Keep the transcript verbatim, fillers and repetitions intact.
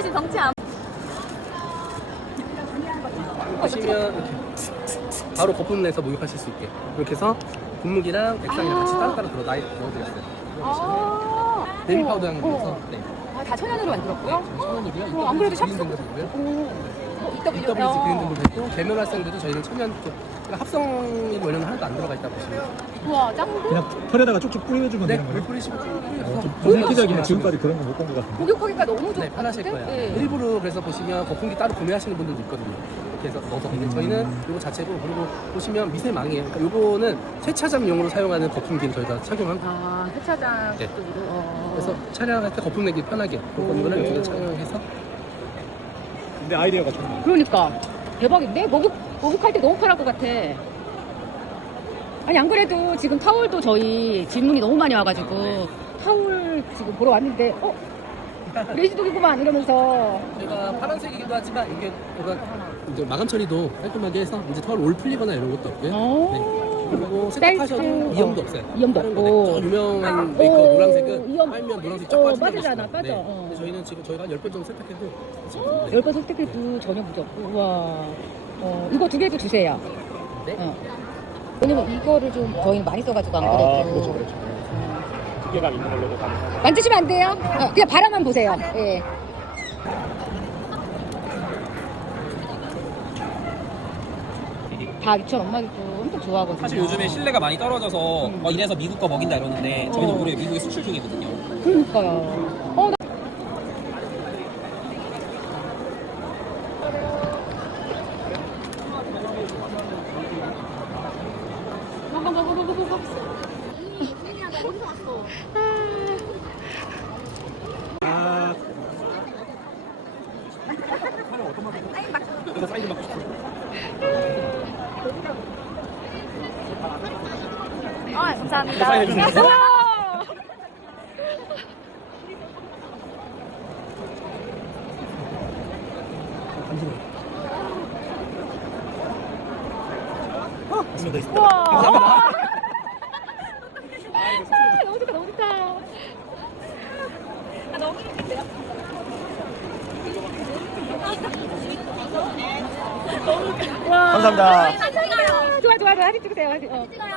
지금 덩치 안. 보시면 이렇게 바로 거품 내서 목욕하실 수 있게 이렇게 해서 분무기랑 액상이랑 같이 따로따로 들어 넣어드렸어요. 아. 베이비 파우더 향을 어. 넣어서 네. 아, 다 천연으로 만들었고요. 천연이고요. 어, 안 그래도 샵 그린 등급이고요. 어, 이따 이더블유씨 그린 등급이 있고 계면 활성제도 저희는 천연 쪽 그러니까 합성 원료는 하나도 안 들어가 있다 보시면 우와, 짱구. 그냥 털에다가 쭉쭉 뿌려주면 네, 되는 물 거예요? 뿌리시고 쭉 뿌려서 좀 획기적이네. 지금까지 그런 거 못 본 것 같은데. 목욕하기가 너무 좋. 네, 편하실 거예요. 네. 일부러 그래서 보시면 거품기 따로 구매하시는 분들도 있거든요. 이렇게 해서 넣어서 근데 저희는 이거 자체고 그리고 보시면 미세망이에요. 그러니까 요거는 세차장용으로 사용하는 거품기를 저희가 착용한 거예요. 아, 세차장 네. 쪽으로. 어. 그래서 촬영할 때 거품 내기 편하게 그런 거를 이렇게 착용해서 근데 아이디어가 좋네. 그러니까 대박인데 목욕 목욕할 때 너무 편할 것 같아. 아니 안 그래도 지금 타월도 저희 질문이 너무 많이 와가지고 타월 지금 보러 왔는데 어 레지독이구만 이러면서 저희가 파란색이기도 하지만 이게 약간 이제 마감 처리도 깔끔하게 해서 이제 털 올 풀리거나 이런 것도 없고요. 네. 그리고 세탁하셔도 셀프, 이염도 어, 없어요. 이염도 다른 없고. 거, 네. 저 유명한 오, 메이커 노란색은 이염. 빨면 노란색 어, 쫙 빠지는 거 빠지잖아, 있어요. 빠져. 네. 어. 근데 저희는 지금 저희가 한 열 번 정도 세탁해도 지금 네. 열 번 선택해도 전혀 문제 없고 우와 어, 이거 두 개도 주세요. 네. 어. 왜냐면 이거를 좀 저희는 많이 써가지고 안 그래도 아, 그렇죠, 그렇죠. 기계감 있는 걸로도 가능하고. 만지시면 안 돼요. 어, 그냥 바라만 보세요. 예. 다 유치원 엄마들도 엄청 좋아하거든요. 사실 요즘에 신뢰가 많이 떨어져서 어, 이래서 미국 거 먹인다 이러는데 저희는 올해 미국에 수출 중이거든요. 그러니까요. 어, 나... 먹어 먹어 먹어 먹어. 아, 이거 사이즈 맞고 싶어요. 아, 이거 감사합니다. 사이즈 좀 주세요. 우와! 있으면 돼 있어. 우와! 아, 너무 좋다, 너무 좋다. 아, 너무 좋은데요? 와. 감사합니다. 좋아, 좋아, 좋아. 사진 찍으세요. 사진. 어.